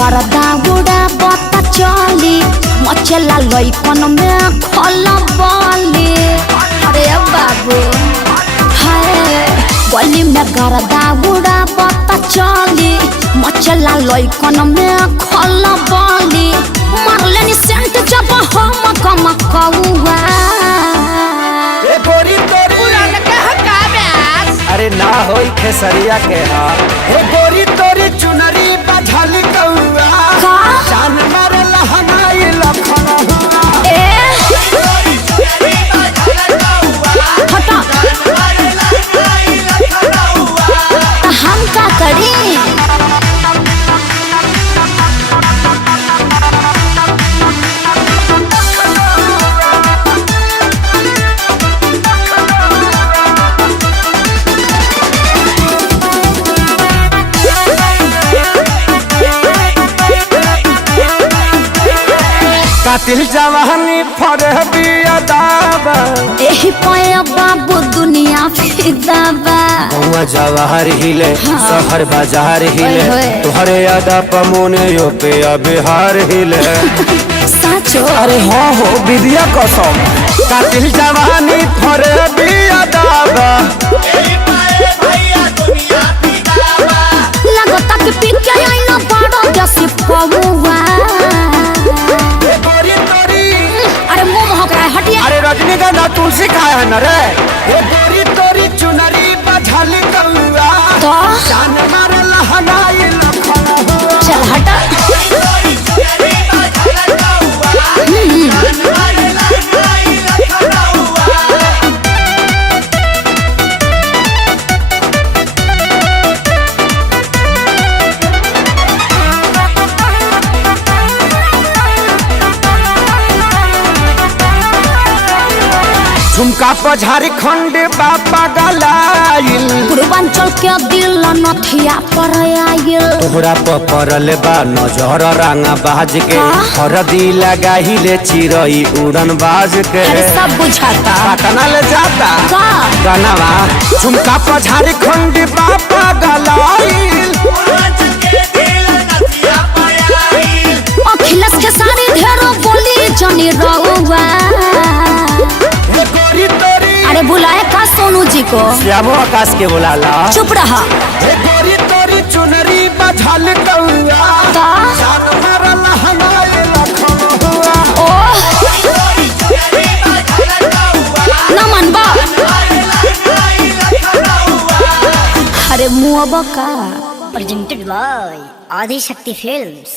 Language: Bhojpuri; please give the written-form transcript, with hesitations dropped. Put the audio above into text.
करदा उड़ा बता चली मचला लइकन में खला बाली। अरे बाबू हाय गली में करदा उड़ा बता चली मचला लइकन में खला बाली। मारले नि सेंट जब हम कम कौआ ए गोरी तोरी पुरान के हका ब्यास। अरे ना होई खेसरिया के हा ए गोरी तोरी चुनरी बझल कौआ का जान मार लहनाई लखन हुआ ए हटा तो हम का करी। कातिल जवानी फरहबी अदाबा एही पाया बाबू दुनिया फिदा बा। हुआ जवाहर हिले शहर बाजार हिले ओए होए। तुहरे अदा पमोने यो पे बिहार हिले। साचो अरे हाँ हो विद्या कसम कातिल जवानी फरहबी अदाबा लगता कि पी के आई ना बड़ा जैसे पौवा। अरे मुंह महक रहा है हटिया। अरे रजनीगंधा तुलसी खाए है न रे ए गोरी तोरी चुनरी बझल कौआ तो जान मार लहनाई लखन हुआ चल हटा। झुमका पर झारखंड बापा गलाइल पूर्वांचल के दिल नथिया पर आयल। तोहरा पर पड़ल बा नजर रंगा बाज के का? हरदी लगाहिले चिरई उड़न बाज के अरे सब बुझाता पटना ले जाता का गनवा झुमका पर झारखंड बापा गलाइल अखिलेश के सारी ढेरों बोली जनी रहुआ। ए गोरी तोरी अरे बुलाए का सोनू जी को। श्यामो आकाश के बुलाला चुप रहा। ए गोरी तोरी चुनरी बझल कौआ का जान मार लहनाई लखन हुआ ओ न मनबा। अरे मुआ का presented by Adi Shakti Films.